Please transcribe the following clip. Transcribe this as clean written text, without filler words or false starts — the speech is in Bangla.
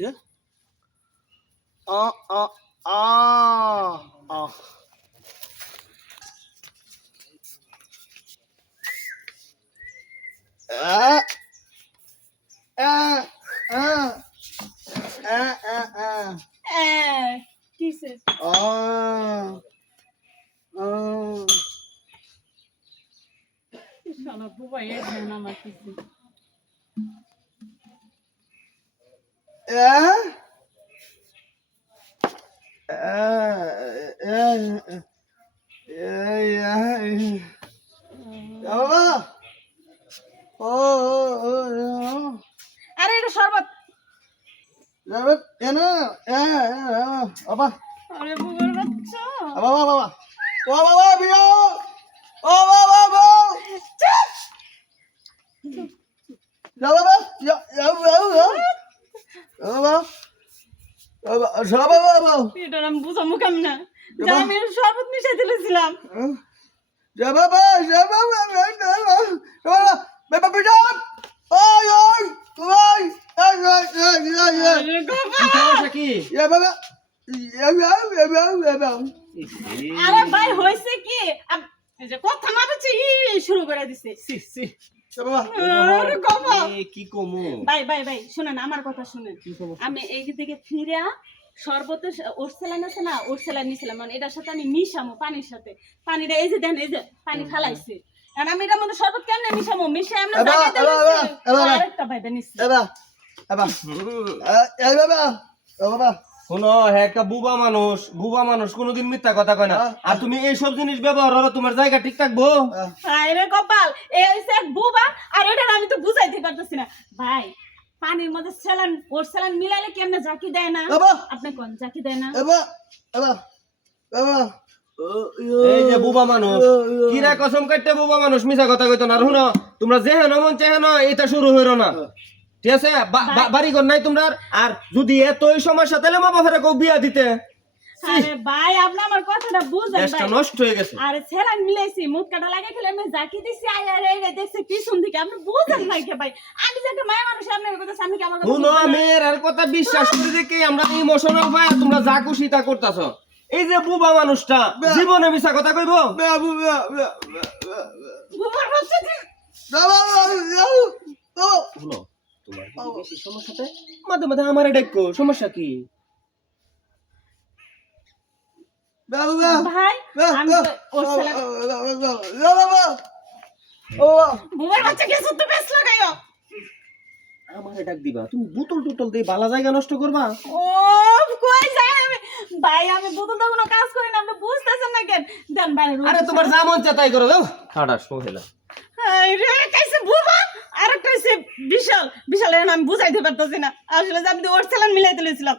Okay. Ah, ah, ah, ah. Ah, ah, ah, ah, ah, ah. কিসে Ah, ah. শালা বুবাই এসে না আমার কিসে Ah, ah, ah. Yeah, yeah. Oh, oh, oh, oh. আরে এটা শরবত Dapat, ya na, ya, apa? আরে বুবার বাচ্চা Apa, apa, apa? Wah, wah, wah, bio. Oh, wah, wah, wah. চুপ Ya, apa? Ya, ya, ya, ya. Apa? Apa? Siapa, apa, apa? এটা আমি বুঝামু কেমন না যা আমি শরবত মিশাই দিয়েছিলাম Siapa, apa? Siapa, apa? Siapa? Bapak pijat. Oi, oi, oi. Ay, ay, ay, ay, ay. আরে বাবা সমস্যা কি Ya, bapak. Ya, ya, ya, ya, ya, ya. আরে ভাই হইছে কি এই যে কথা না বলছে শুরু করে দিছে সি সি Siapa, apa? আরে বাবা কি কমু ভাই ভাই ভাই শুনেন আমার কথা শুনেন কি সমস্যা? আমি এই দিকে ফিরে শরবতে ওরসেলাইন আছে না ওরসেলাইন নিছিলাম মানে এটার সাথে আমি মিশামো পানির সাথে পানিটা এই যে দেন এই যে পানি ফালাইছে আর আমি এটার মধ্যে শরবত কেমনে মিশামো মিশে আমরা এবার, জায়গাতে এবার, এবার। আরেকটা ভাইবা নিছি Apa? Apa? Ya, bapak. Apa? শোনো হ্যাঁ একটা বুবা মানুষ কোনোদিন মিথ্যা কথা কয় না আর তুমি এইসব জিনিস ব্যবহার করো তোমার জায়গা ঠিক থাকবো আরে কপাল এই হইছে এক বুবা আর এটা আমি তো বুঝাইতে পারতেছি না ভাই পানির মধ্যে সেলান ওরসেলাইন মিলাইলে কেমনে জাকি দেয় না Apa? আপনি কোন জাকি দেয় না Apa? Apa? Apa? এই যে বুবা মানুষ কিরা কসম কাটতে বুবা মানুষ মিছা কথা কইতো না আর শুনো তোমরা যেহেন মন চেহেন এটা শুরু হইরো না ঠিক আছে বাড়ি ঘর নাই তোমরা আর যদি এতই সমস্যা তাহলে মা বাবারে কেউ বিয়া দিতে আরে ভাই আপনি আমার কথাটা বুঝেন দেশটা ভাই নষ্ট হয়ে গেছে আরে সেলাইন মিলাইছি মুখ কাটা লাগাই খেলে আমি জাকি দিছি আরে দেখছি পিছন থেকে আপনি বুঝেন নাই কে ভাই আমি যে একটা মায়া মানুষ আপনার কথা সামনে কি আমার কথা শুনো বুঝবেন না? মেয়ের আর কথা বিশ্বাস করে দেখে আমরা ইমোশনাল পাই তোমরা যা খুশি তা করতেছ এই যে বুবা মানুষটা জীবনে মিছা কথা কইবো Babu, babu, বুবার বাচ্চা যে- শুনো তোমার যদি বেশি সমস্যা থাকে মাঝে মাঝে আমারে ডাকো সমস্যা কি ভাই আমি তো ওর সেলাইন বুবার বাচ্চা কিছু তো বেশ লাগাইও আমারে ডাক দিবা তুমি বোতল টুতল দিয়ে বালা জায়গা নষ্ট করবা ও কই যায় আমি ভাই আমি বোতল তো কোনো কাজ করি না আপনি বুঝতেছেন না কেন দেন বাইরে আরে তোমার যা মন চায় তাই করো দাও খাড়াস মহিলা আরে কাইছে বুবা আর একটা হইছে বিশাল বিশাল আমি বুঝাইতে পারতেছি না আসলে যে আমি ওর সেলাইন মিলাইতে লইছিলাম